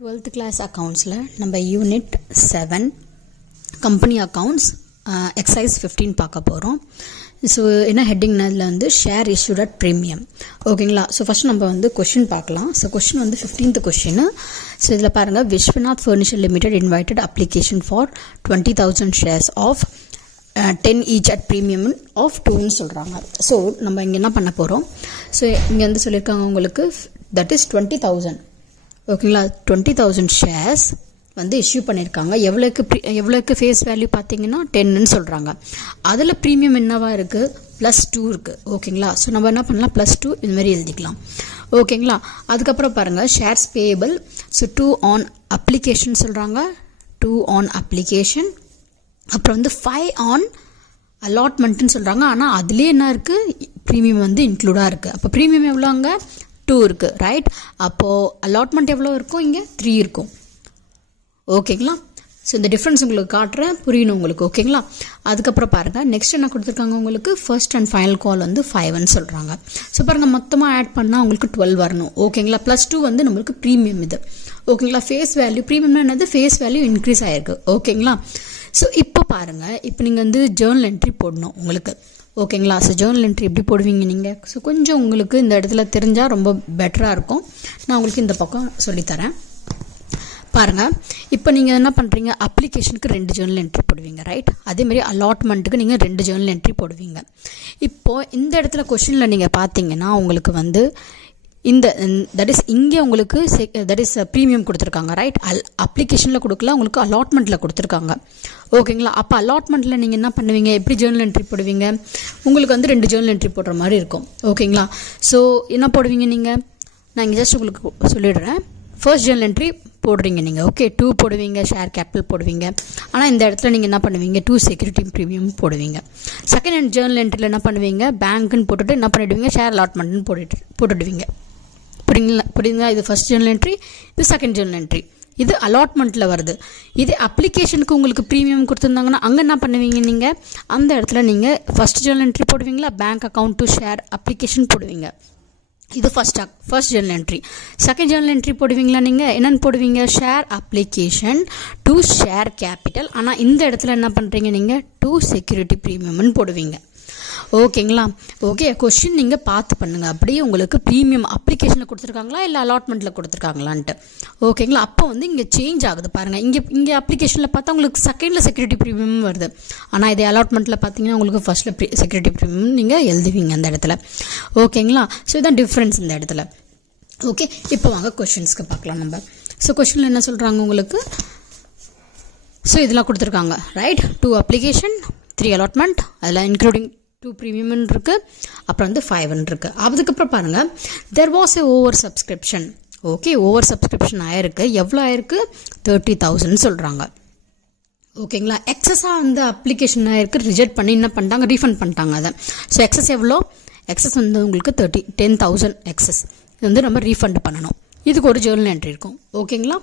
12th class accountsல நம்ம unit 7 company accounts exercise 15 பார்க்க போறோம். ஸோ என்ன ஹெட்டிங்னதில் வந்து ஷேர் issued at premium. ஓகேங்களா. ஸோ ஃபர்ஸ்ட் நம்ம வந்து கொஷின் பார்க்கலாம். ஸோ கொஷின் வந்து 15th கொஷின். ஸோ இதில் பாருங்கள், Viswanath furniture limited invited application for 20,000 shares of 10 each at premium of 2ன்னு சொல்கிறாங்க. ஸோ நம்ம இங்கே என்ன பண்ண போகிறோம், ஸோ இங்கே வந்து சொல்லியிருக்காங்க உங்களுக்கு தட் இஸ் 20,000. ஓகேங்களா. 20,000 ஷேர்ஸ் வந்து இஷ்யூ பண்ணியிருக்காங்க. எவ்வளோக்கு ஃபேஸ் வேல்யூ பார்த்தீங்கன்னா 10ன்னு சொல்கிறாங்க. அதில் ப்ரீமியம் என்னவா இருக்குது, +2 இருக்குது. ஓகேங்களா. ஸோ நம்ம என்ன பண்ணலாம், +2 இது மாதிரி எழுதிக்கலாம். ஓகேங்களா. அதுக்கப்புறம் பாருங்கள், shares payable. So 2 on application சொல்கிறாங்க, 2 ஆன் அப்ளிகேஷன். அப்புறம் வந்து 5 ஆன் அலாட்மெண்ட்டுன்னு சொல்கிறாங்க. ஆனால் அதுலேயே என்ன இருக்குது, ப்ரீமியம் வந்து இன்க்ளூடாக இருக்குது. அப்போ ப்ரீமியம் எவ்வளோங்க, 2 இருக்குது, ரைட். அப்போது அலாட்மெண்ட் எவ்வளோ இருக்கும், இங்கே 3 இருக்கும். ஓகேங்களா. ஸோ இந்த டிஃப்ரென்ஸ் உங்களுக்கு காட்டுறேன், புரியணும் உங்களுக்கு. ஓகேங்களா. அதுக்கப்புறம் பாருங்கள், நெக்ஸ்ட் என்ன கொடுத்துருக்காங்க உங்களுக்கு, ஃபர்ஸ்ட் அண்ட் ஃபைனல் கால் வந்து 5ன்னு சொல்கிறாங்க. ஸோ பாருங்கள், மொத்தமாக ஆட் பண்ணால் உங்களுக்கு 12 வரணும். ஓகேங்களா. +2 வந்து நம்மளுக்கு ப்ரீமியம் இது. ஓகேங்களா. ஃபேஸ் வேல்யூ ப்ரீமியம்னா என்னது, ஃபேஸ் வேல்யூ இன்க்ரீஸ் ஆகிருக்கு. ஓகேங்களா. ஸோ இப்போ பாருங்கள், இப்போ நீங்கள் வந்து ஜேர்னல் என்ட்ரி போடணும் உங்களுக்கு. ஓகேங்களா. ஸோ ஜேர்னல் என்ட்ரி எப்படி போடுவீங்க நீங்கள், ஸோ கொஞ்சம் உங்களுக்கு இந்த இடத்துல தெரிஞ்சால் ரொம்ப பெட்டராக இருக்கும். நான் உங்களுக்கு இந்த பக்கம் சொல்லித்தரேன் பாருங்கள். இப்போ நீங்கள் என்ன பண்ணுறீங்க, அப்ளிகேஷனுக்கு 2 ஜேர்னல் என்ட்ரி போடுவீங்க, ரைட். அதேமாதிரி அலாட்மெண்ட்டுக்கு நீங்கள் 2 ஜேர்னல் என்ட்ரி போடுவீங்க. இப்போது இந்த இடத்துல கொஷினில் நீங்கள் பார்த்தீங்கன்னா உங்களுக்கு வந்து இந்த தட் இஸ் இங்கே உங்களுக்கு தட் இஸ் ப்ரீமியம் கொடுத்துருக்காங்க, ரைட். அப்ளிகேஷனில் கொடுக்கல, உங்களுக்கு அலாட்மெண்ட்டில் கொடுத்துருக்காங்க. ஓகேங்களா. அப்போ அலாட்மெண்ட்டில் நீங்கள் என்ன பண்ணுவீங்க, எப்படி ஜேர்னல் என்ட்ரி போடுவீங்க, உங்களுக்கு வந்து 2 ஜேர்னல் என்ட்ரி போடுற மாதிரி இருக்கும். ஓகேங்களா. ஸோ என்ன போடுவீங்க நீங்கள், நான் இங்கே ஜஸ்ட் உங்களுக்கு சொல்லிடுறேன். ஃபர்ஸ்ட் ஜேர்னல் என்ட்ரி போடுறீங்க நீங்கள், ஓகே. 2 போடுவீங்க, ஷேர் கேபிட்டல் போடுவீங்க. ஆனால் இந்த இடத்துல நீங்கள் என்ன பண்ணுவீங்க, 2 செக்யூரிட்டி ப்ரீமியம் போடுவீங்க. செகண்ட் ஜேர்னல் என்ட்ரியில் என்ன பண்ணுவீங்க, பேங்க்குன்னு போட்டுட்டு என்ன பண்ணிவிடுவீங்க, ஷேர் அலாட்மெண்ட்னு போட்டுடுவீங்க. புரியுங்களா. இது ஃபர்ஸ்ட் ஜேர்னல் என்ட்ரி, இது செகண்ட் ஜேர்னல் என்ட்ரி. இது அலாட்மெண்ட்டில் வருது. இது அப்ளிகேஷனுக்கு உங்களுக்கு ப்ரீமியம் கொடுத்துருந்தாங்கன்னா அங்கே என்ன பண்ணுவீங்க நீங்கள், அந்த இடத்துல நீங்கள் ஃபர்ஸ்ட் ஜேர்னல் என்ட்ரி போடுவீங்களா, bank account to share application போடுவீங்க. இது first Journal entry. Second Journal entry போடுவீங்களா நீங்கள், என்னென்னு போடுவீங்க, share application to share capital. ஆனால் இந்த இடத்துல என்ன பண்ணுறீங்க நீங்கள், 2 செக்யூரிட்டி ப்ரீமியம்னு போடுவீங்க. ஓகேங்களா. ஓகே. கொஸ்டின் நீங்கள் பார்த்து பண்ணுங்கள், அப்படியே உங்களுக்கு ப்ரீமியம் அப்ளிகேஷனில் கொடுத்துருக்காங்களா இல்லை அலாட்மெண்ட்டில் கொடுத்துருக்காங்களான்ட்டு. ஓகேங்களா. அப்போ வந்து இங்கே சேஞ்ச் ஆகுது பாருங்கள். இங்கே அப்ளிகேஷனில் பார்த்தா உங்களுக்கு செகண்டில் செக்யூரிட்டி ப்ரீமியம் வருது. ஆனால் இதே அலாட்மெண்ட்டில் பார்த்தீங்கன்னா உங்களுக்கு ஃபர்ஸ்ட்டில் செக்யூரிட்டி ப்ரீமியம் நீங்கள் எழுதுவீங்க அந்த இடத்துல. ஓகேங்களா. ஸோ இதுதான் டிஃப்ரென்ஸ் இந்த இடத்துல. ஓகே. இப்போ வாங்க கொஷின்ஸ்க்கு பார்க்கலாம் நம்ம. ஸோ கொஷினில் என்ன சொல்கிறாங்க உங்களுக்கு, ஸோ இதெல்லாம் கொடுத்துருக்காங்க, ரைட். 2 அப்ளிகேஷன், 3 அலாட்மெண்ட், அதில் இன்க்ளூடிங் 2 ப்ரீமியம் இருக்குது, அப்புறம் வந்து 5 இருக்குது. அதுக்கப்புறம் பாருங்கள், there was a over subscription. Okay. Over subscription ஆயிருக்கு. எவ்வளோ ஆயிருக்கு, 30,000 சொல்கிறாங்க. ஓகேங்களா. எக்ஸஸாக வந்து அப்ளிகேஷன் ஆயிருக்கு, ரிஜெக்ட் பண்ணி என்ன பண்ணிட்டாங்க, ரீஃபண்ட் பண்ணிட்டாங்க அதை. ஸோ எக்ஸஸ் எவ்வளோ, எக்ஸஸ் வந்து உங்களுக்கு 10,000 எக்ஸஸ். இது வந்து நம்ம ரீஃபண்ட் பண்ணணும். இதுக்கு ஒரு ஜேர்னல் என்ட்ரி இருக்கும். ஓகேங்களா.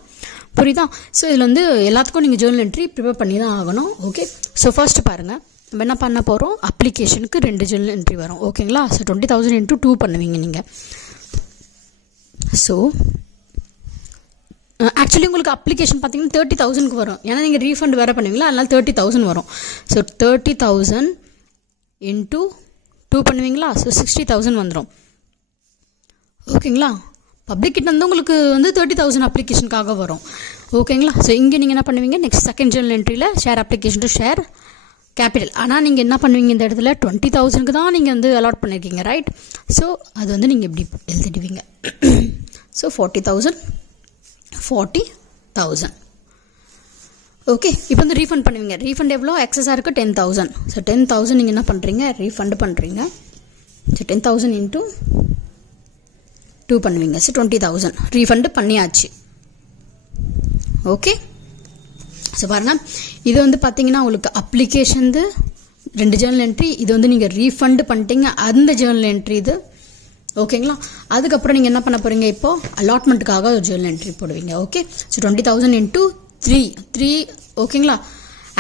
புரியுதா. ஸோ இதில் வந்து எல்லாத்துக்கும் நீங்கள் ஜேர்னல் என்ட்ரி ப்ரிப்பேர் பண்ணி தான் ஆகணும். ஓகே. ஸோ ஃபர்ஸ்ட் பாருங்கள், நம்ம என்ன பண்ண போகிறோம், அப்ளிகேஷனுக்கு 2 ஜேர்னல் என்ட்ரி வரும். ஓகேங்களா. ஸோ 20,000 × 2 பண்ணுவீங்க நீங்கள். ஸோ ஆக்சுவலி உங்களுக்கு அப்ளிகேஷன் பார்த்தீங்கன்னா 30,000க்கு வரும், ஏன்னா நீங்கள் ரீஃபண்ட் வேறு பண்ணுவீங்களா, அதனால் 30,000 வரும். ஸோ 30,000 × 2 பண்ணுவீங்களா, ஸோ 60,000 வந்துடும். ஓகேங்களா. பப்ளிக் கிட்ட வந்து உங்களுக்கு வந்து 30,000 அப்ளிகேஷனுக்காக வரும். ஓகேங்களா. ஸோ இங்கே நீங்கள் என்ன பண்ணுவீங்க, நெக்ஸ்ட் செகண்ட் ஜேர்னல் என்ட்ரியில் share application to share capital. ஆனால் நீங்கள் என்ன பண்ணுவீங்க, இந்த இடத்துல 20,000க்கு தான் நீங்கள் வந்து அலாட் பண்ணியிருக்கீங்க, ரைட். ஸோ அது வந்து நீங்கள் எப்படி எழுதிடுவீங்க, ஸோ 40,000. ஓகே. இப்போ வந்து ரீஃபண்ட் பண்ணுவீங்க. ரீஃபண்ட் எவ்வளோ, எக்ஸஸாக இருக்குது 10,000. ஸோ 10,000 நீங்கள் என்ன பண்ணுறீங்க, ரீஃபண்ட் பண்ணுறீங்க. ஸோ 10,000 × 2 பண்ணுவீங்க. ஸோ 20,000 ரீஃபண்டு பண்ணியாச்சு. ஓகே. ஸோ பாருங்கள், இது வந்து பார்த்தீங்கன்னா உங்களுக்கு அப்ளிகேஷன் 2 ஜேர்னல் என்ட்ரி, இது வந்து நீங்கள் ரீஃபண்ட் பண்ணிட்டீங்க அந்த ஜேர்னல் என்ட்ரி இது. ஓகேங்களா. அதுக்கப்புறம் நீங்கள் என்ன பண்ண போகிறீங்க, இப்போது அலாட்மெண்ட்டுக்காக ஒரு ஜேர்னல் என்ட்ரி போடுவீங்க. ஓகே. ஸோ 20,000 × 3. ஓகேங்களா.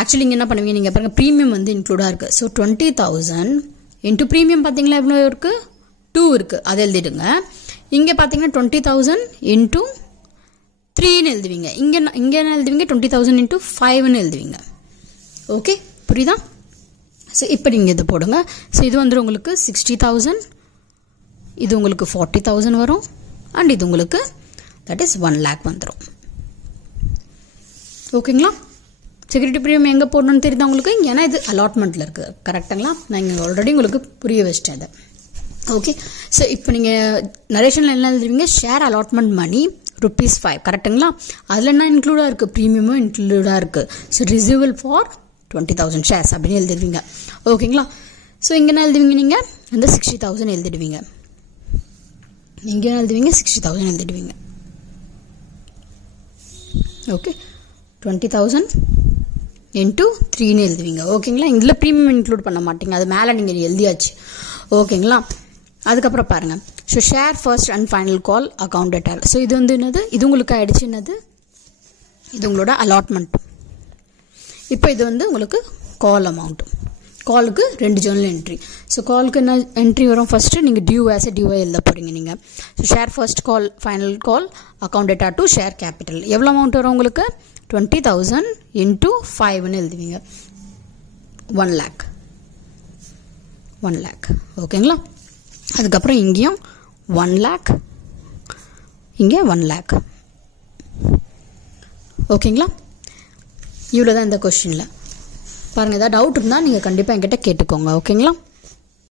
ஆக்சுவலி இங்கே என்ன பண்ணுவீங்க, நீங்கள் பாருங்கள் ப்ரீமியம் வந்து இன்க்ளூடாக இருக்குது. ஸோ 20,000 × ப்ரீமியம் பார்த்தீங்களா எவ்வளோ இருக்குது, 2 இருக்குது, அதை எழுதிடுங்க. இங்கே பார்த்தீங்கன்னா 20,000 × 3ன்னு எழுதுவீங்க. இங்கே என்ன எழுதுவீங்க? 20,000 into 5ன்னு எழுதுவீங்க. ஓகே, புரியுதா? ஸோ இப்போ நீங்கள் இது போடுங்க. ஸோ இது வந்துடும் உங்களுக்கு 60,000, இது உங்களுக்கு 40,000 வரும், அண்ட் இது உங்களுக்கு தட் இஸ் 1 lakh வந்துடும். ஓகேங்களா? செக்யூரிட்டி ப்ரீமியம் எங்கே போடணும்னு தெரியுதா உங்களுக்கு? ஏன்னா இது அலாட்மெண்ட்டில் இருக்குது. கரெக்டுங்களா? நான் இங்கே ஆல்ரெடி உங்களுக்கு புரிய வச்சிட்டேன் இதை. ஓகே, ஸோ இப்போ நீங்கள் நரேஷனில் என்ன எழுதுவீங்க? Share allotment money ₹5. கரெக்டுங்களா? அதில் என்ன இன்க்ளூடாக இருக்குது? ப்ரீமியமும் இன்க்ளூடாக இருக்குது. ஸோ ரிசீவல் ஃபார் 20,000 ஷேர்ஸ் அப்படின்னு எழுதிடுவீங்க. ஓகேங்களா? ஸோ இங்கே என்ன எழுதுவீங்க? நீங்கள் அந்த 60,000 எழுதிடுவீங்க. இங்கே என்ன எழுதுவீங்க? 60,000 எழுதிடுவீங்க. ஓகே, 20,000 into 3ன்னு எழுதுவீங்க. ஓகேங்களா? இதில் ப்ரீமியம் இன்க்ளூட் பண்ண மாட்டீங்க, அது மேலே நீங்கள் எழுதியாச்சு. ஓகேங்களா? அதுக்கப்புறம் பாருங்கள். So share first and final call account data. So இது வந்து என்னது? இது உங்களுக்கு ஆயிடுச்சு. என்னது? இது உங்களோட அலாட்மெண்ட். இப்போ இது வந்து உங்களுக்கு கால் அமௌண்ட். காலுக்கு 2 ஜேர்னல் என்ட்ரி. ஸோ காலுக்கு என்ன என்ட்ரி வரும்? ஃபஸ்ட்டு நீங்கள் டியூ ஆஸ் எ டியூ எழுத போகிறீங்க நீங்கள். So share first call final call account data to share capital. எவ்வளோ அமௌண்ட் வரும் உங்களுக்கு? 20,000 into 5ன்னு எழுதுவீங்க. 1 lakh. ஓகேங்களா? அதுக்கப்புறம் இங்கேயும் 1 lakh, இங்கே 1 lakh. ஓகேங்களா? இவ்வளோ தான் இந்த கொஸ்டினில். பாருங்கள், ஏதாவது டவுட் இருந்தால் நீங்கள் கண்டிப்பாக என்கிட்ட கேட்டுக்கோங்க. ஓகேங்களா?